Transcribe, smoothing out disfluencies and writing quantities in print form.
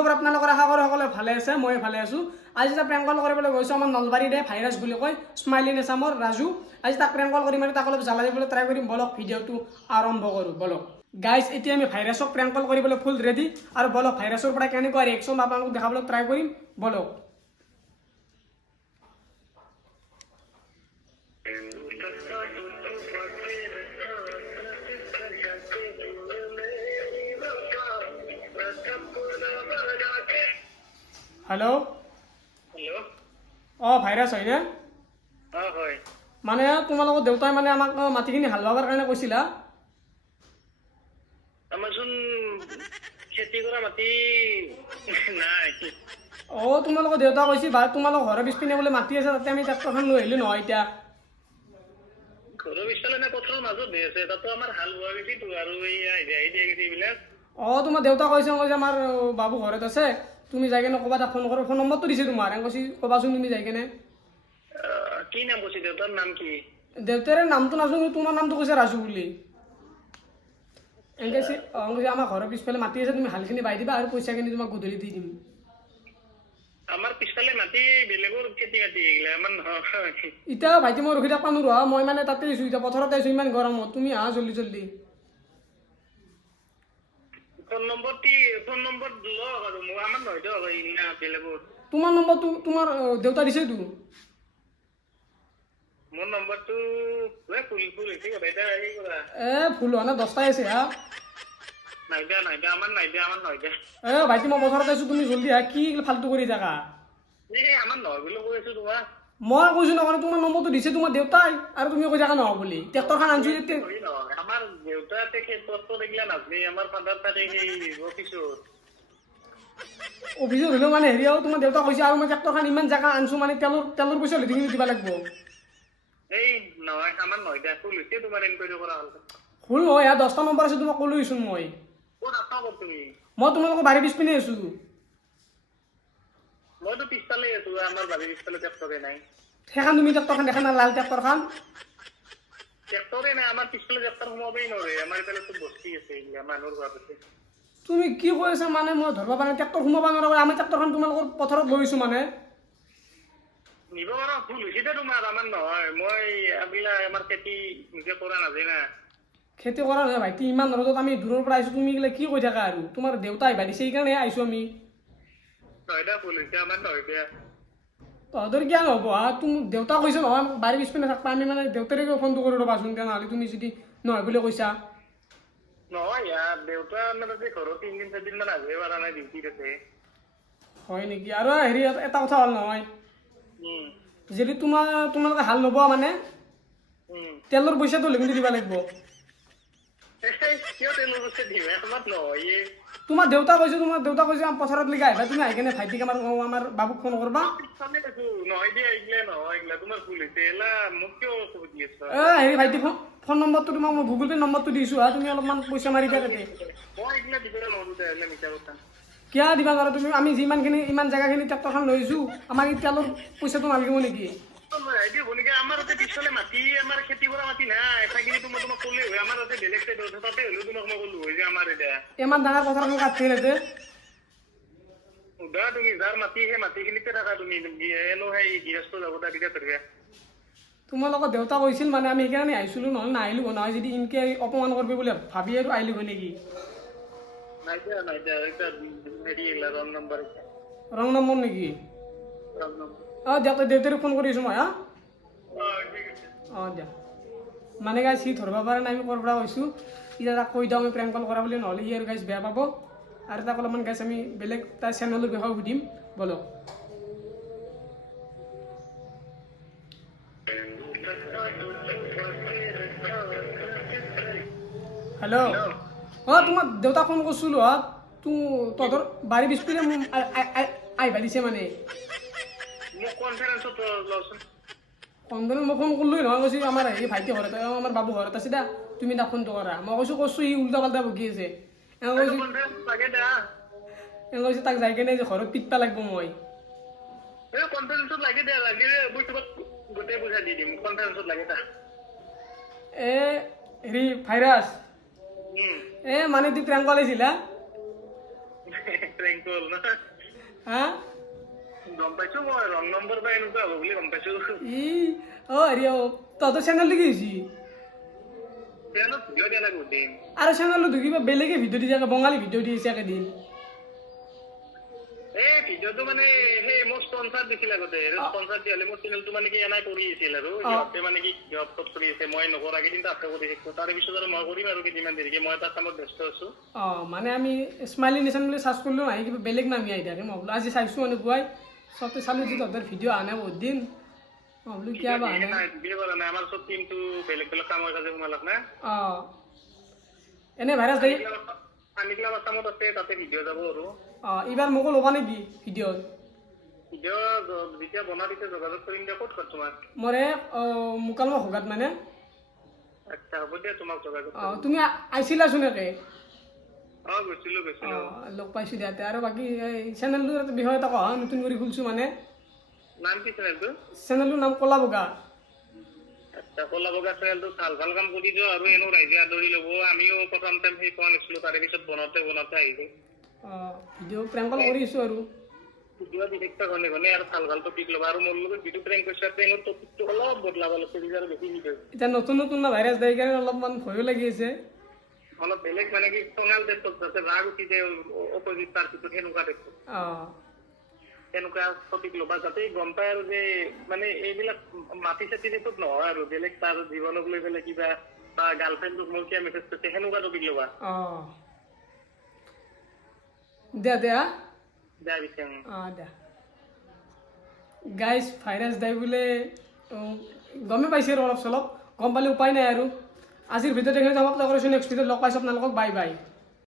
খবৰ আপোনালোকৰ আশা কৰোঁ সকলোৱে ভালে আছে মই ভালে আছোঁ আজি এটা প্ৰেংক কল কৰিবলৈ গৈছোঁ আমাৰ নলবাৰীৰে ভাইৰাছ বুলি কয় স্মাইলি নেচামৰ ৰাজু আজি তাক প্ৰেংক কল কৰিম আৰু তাক অলপ জ্বালা দিবলৈ ট্ৰাই কৰিম বলক ভিডিঅ'টো আৰম্ভ কৰোঁ বলক গাইজ এতিয়া আমি ভাইৰাছক প্ৰেংক কল কৰিবলৈ ফুল ৰেডি আৰু বলক ভাইৰাছৰ পৰা কেনেকুৱা ৰিয়েকশ্যন আপোনালোকক দেখাবলৈ ট্ৰাই কৰিম বলক हेलो हेलो भाइरास है হয় माने तुम्हारे देवताई माने आमाक माटिखिनि हाल बाबार कारण কৈছিলা আমাৰচোন খেতি কৰা মাটি নাই তোমালোকৰ দেউতা কৈছি বা তোমালোকৰ ঘৰৰ পিছপিনে বোলে মাটি আছে তাতে আমি ট্ৰেক্টৰখন লৈ আহিলো নহয় এতিয়া ঘৰৰ পিছফালে নে পথাৰৰ মাজত হৈ আছে তাতো আমাৰ হাল বোৱা গৈছিতো আৰু এই আহি দিয়া গৈছে এইবিলাক তোমাৰ দেউতা কৈছে আমাৰ বাবু ঘৰত আছে তুমি যাই কেনে ক'বা তাক ফোন কৰোঁ ফোন নম্বৰটো দিছে তোমাৰ কৈছি ক'বাচোন তুমি যাই কেনে কি নাম কৈছে দেউতাৰ নাম কি দেউতাৰে নামটো নাজানো তোমাৰ নামটো কৈছে ৰাজু বুলি এনেকৈ আমাৰ ঘৰৰ পিছফালে মাটি আছে তুমি হালখিনি বাই দিবা আৰু পইচাখিনি তোমাক গধূলি দি দিম আমাৰ পিছফালে মাটি বেলেগৰ খেতি বাতি এইগিলা আমাৰ নহয় এতিয়া ভাইটি মই ৰখি থাকিব নোৱাৰো মই মানে তাতে আছোঁ এতিয়া পথাৰতে আছোঁ ইমান গৰমত তুমি আহা জল্দি জল্দি ফোন নম্বৰ লওক আৰু মোৰ আমাৰ নহয় দিয়ক এইগিলা বেলেগৰ তোমাৰ নম্বৰটো তোমাৰ দেউতা দিছেতো মোৰ নম্বৰটো ফুল হৈছে এতিয়া হেৰি কৰা ভুল হোৱা নাই 10টাই আছে হা নাই দিয়া আমাৰ নাই দিয়া ভাইটি মই পথাৰতে আছোঁ তুমি জল্দি আহা কি ফাল্টু কৰি থাকা এই আমাৰ নহয় বুলি কৈ আছোঁ তোমাক মই কৈছোঁ নহয় তোমাৰ নম্বৰটো দিছে তোমাৰ দেউতাই আৰু তুমি কৈ থাকা নহয় বুলি ট্ৰেক্টৰখন আনিছোঁ আমাৰ দেউতাতে খেতি এইগিলা নাজনে আমাৰ ফাদাৰ তাতে সেই অফিচত হ'লেও মানে হেৰি আৰু তোমাৰ দেউতা কৈছে আৰু মই ট্ৰেক্টৰখন ইমান জেগা আনিছোঁ মানে তেলৰ পইচা লিখিনি দিব লাগিব এই নহয় আমাৰ নহয় দিয়া ফুল হৈছে তোমাৰ এনকুৱাৰী কৰা হ'ল ভুল নহয় 10টা নম্বৰ আছে তোমাক ক'লোৱেচোন মই ক'ত আছা ক'ত তুমি মই তোমালোকৰ বাৰীৰ পিছপিনে আছোঁ মইতো পিছফালে আছোঁ আমাৰ বাৰীৰ পিছফালে ট্ৰেক্টৰে নাই সেইখন তুমি ট্ৰেক্টৰখন দেখা না লাল ট্ৰেক্টৰখন ট্ৰেক্টৰে নাই আমাৰ পিছফালে ট্ৰেক্টৰ সোমাবই নোৱাৰে আমাৰ এইফালে চব বস্তি আছে এইগিলা মানুহৰ ঘৰত আছে তুমি কি কৈ আছা মানে মই ধৰিব পৰা নাই ট্ৰেক্টৰ সোমাব নোৱাৰা আমি ট্ৰেক্টৰখন তোমালোকৰ পথাৰত লৈ আহিছোঁ মানে নিব পাৰা ভুল হৈছে দে তোমাৰ আমাৰ নহয় মই এইবিলাক আমাৰ খেতি নিজে কৰা নাজানা খেতি কৰা নহয় ভাইটি ইমান ৰ'দত আমি দূৰৰ পৰা আহিছোঁ তুমি এইগিলা কি কৈ থাকা আৰু তোমাৰ দেউতা আহিবা দিছে সেইকাৰণে আহিছোঁ আমি নহয় দে ভুল হৈছে আমাৰ নহয় দিয়া তহঁতৰ কিয় নহ'ব তুমি দেউতা কৈছে নহয় বাৰীৰ পিছপিনে থাকবা আমি মানে দেউতাৰে ফোনটো কৰি ৰ'বাচোন তেনেহ'লে তুমি যদি নহয় বুলি কৈছা নহয় ইয়াৰ দেউতা মানে ঘৰত 3-4 দিনমান আহিবই পৰা নাই ডিউটিত আছে হয় নেকি আৰু হেৰি এটা কথা হ'ল নহয় যদি তোমালোকে হাল নোবোৱা মানে তেলৰ পইচাটো লিখি দিব লাগিব কিয় তেলৰ পইচা দিম আমাৰ নহয় তোমাৰ দেউতা কৈছে পথাৰত লিখা আহিবা তুমি আহি কেনে ভাইটিক আমাৰ বাবুক ফোন কৰবা নহয় দিয়া এইগিলা নহয় এইগিলা তোমাৰ ভুল হৈছে এলা মোক কিয় সুধি আছা হেৰি ভাইটি ফোন নম্বৰটো তোমাক মই গুগল পে নম্বৰটো দিছোঁ তুমি অলপমান পইচা মাৰি দিয়া তাতে মই এইগিলা দিবলৈ নোৱাৰো দে এইগিলা মিছা কথা কিয় দিবা নোৱাৰা তুমি আমি ইমান জেগাখিনি ট্ৰেক্টৰখন লৈ আহিছোঁ আমাক এই তেলৰ পইচাটো নালাগিব নেকি আমাৰ তাতে পিছফালে মাটি আমাৰ খেতি কৰা মাটি নাই সেইখিনি মই তোমাক ক'লে হয় আমাৰ তাতে বেলেগ চাইড তাতে হ'লেও তোমাক মই ক'লো হয় যে আমাৰ এতিয়া ইমান ডাঙৰ পথাৰখন কাটছে তাতে সুধা তুমি যাৰ মাটি সেই মাটিখিনিতে থাকা তুমি এনো সেই গৃহস্থ যাব তেতিয়া ধৰিবা তোমালোকৰ দেউতা কৈছিল মানে আমি সেইকাৰণে আহিছিলোঁ নহ'লে নাহিলোঁ নহয় যদি ইনকে অপমান কৰিব বুলি ভাবি আৰু আহিলোঁ হয় নেকি নাই দিয়া একটা হেৰি ৰং নম্বৰ নেকি ৰং নম্বৰ দিয়ক দেউতাৰে ফোন কৰি আছোঁ মই ঠিক আছে দিয়া মানে গাইজ সি ধৰিব পৰা নাই আমি ক'ৰ পৰা কৈছোঁ এতিয়া তাক কৈ দিওঁ আমি প্ৰেংক কল কৰা বুলি নহ'লে সি আৰু গাইজ বেয়া পাব আৰু তাক অলপমান গাইজ আমি বেলেগ তাৰ চেনেলৰ বিষয়ে সুধিম বলক হেল্ল' তোমাক দেউতাক ফোন কৰিছিলোঁ তহঁতৰ বাৰীৰ পিছপিনে আহিবা দিছে মানে মোক কনফাৰেন্সত লওঁচোন মই ফোন কৰিলোঁ নহয় কৈছোঁ আমাৰ হেৰি ভাইটি ঘৰত আমাৰ বাবু ঘৰত আছে দা তুমি তাক ফোনটো কৰা মই কৈছোঁ সি উল্টা পাল্টা বকি আছে কৈছোঁ তাক যাই কেনে ঘৰত পিটবা লাগিব মই কনফাৰেন্সত লাগে দে লাগিলে মই তোমাক গোটেই পইচা দি দিম কনফাৰেন্সত লাগে দা হেৰি ভাইৰাছ মানে তুই প্ৰেংক কলাইছিলা প্ৰেংক কল না হা গম পাইছো মই ৰং নম্বৰ বা এনেকুৱা হ'ব বুলি গম পাইছো ই হেৰি তহঁতৰ চেনেলটো কি হৈছে চেনেলত ভিডিঅ' দিয়া নাই বহুত দিন আৰু চেনেলটো কিবা বেলেগে ভিডিঅ' দি থাকে বঙালী ভিডিঅ' দি আছে একেদিন এই ভিডিঅ'টো মানে সেই মোৰ স্পনচাৰ দিছিল আগতে স্পনচাৰ দি হ'লে মোৰ চেনেলটো মানে কি এনাই কৰি আছিল আৰু সিহঁতে মানে কি জব কৰি আছে মই নকৰাকে কিন্তু তাতে কৰি থাকিব তাৰে পিছত আৰু মই কৰিম আৰু কেইদিনমান দেৰিকে মই এটা কামত ব্যস্ত আছো মানে আমি স্মাইলি নেশ্যন বুলি চাৰ্চ কৰিলোঁ আহি কিবা বেলেগ নামি আহি থাকে মই বোলো আজি চাইছোঁ এনেকুৱাই চবতে চালোঁ যে তহঁতৰ ভিডিঅ' অহা নাই বহুত দিন মই বোলো কিয় বা অহা নাই ভিডিঅ' কৰা নাই আমাৰ চব টিমটো বেলেগ বেলেগ কামৰ কাজে সোমালক না এনে ভাইৰাছ দেই আমি ক্লাব আছামত আছে তাতে ভিডিঅ' যাব আৰু এইবাৰ মোকো ল'বা নেকি ভিডিঅ' ভিডিঅ' যেতিয়া বনাই দিছে যোগাযোগ কৰিম দিয়া ক'ত তোমাক মোৰ মোকালমা ভোগাত মানে আচ্ছা হ'ব দিয়া তোমাক যোগাযোগ তুমি আহিছিলাচোন একে গৈছিলো লগ পাইছোঁ দিয়াতে আৰু বাকী এই চেনেলটোৰ বিষয়ে এটা কোৱা নতুন কৰি খুলিছোঁ মানে নাম কি চেনেলটো চেনেলটোৰ নাম ক'লা বগা আচ্ছা ক'লা বগা চেনেলটো ভাল ভাল কাম কৰি দিওঁ আৰু এনেও ৰাইজে আদৰি ল'ব আমিও প্ৰথম টাইম সেই পোৱা নাছিলোঁ তাৰে পিছত বনাওঁতে আহিছোঁ ভিডিঅ' প্ৰেংকল কৰি আছোঁ আৰু ভিডিঅ' বিশেষকৈ ঘনে ঘনে আৰু ভাল ভাল টপিক ল'বা আৰু মোৰ লগত যিটো প্ৰেংক কৰিছে প্ৰেংকৰ টপিকটো অলপ বদলাব লাগছে আৰু বেছি ভিডিঅ' এতিয়া নতুন নতুন ভাইৰাছ দেই কাৰণে অলপমান ভয়ো লাগি আছে অলপ বেলেগ মানে কি খঙাল টাইপত যাতে ৰাগ উঠি যায় অপজিট পাৰ্টিটো সেনেকুৱা টাইপত তেনেকুৱা টপিক ল'বা যাতে গম পায় আৰু যে মানে এইবিলাক মাটি চাটি টাইপত নহয় আৰু বেলেগ তাৰ জীৱনক লৈ পেলাই কিবা বা গাৰ্লফ্ৰেণ্ডক মোৰ কিয় মেছেজ কৰিছে সেনেকুৱা টপিক ল'বা দিয়া দিয়া দিয়া পিছে দিয়া গাইজ ভাইৰাছ দাই বোলে গমেই পাইছে আৰু অলপ চলপ গম পালে উপায় নাই আৰু আজিৰ ভিডিঅ'টো এইখিনি সমাপ্ত কৰিছোঁ নেক্সট ভিডিঅ'ত লগ পাইছোঁ আপোনালোকক বাই বাই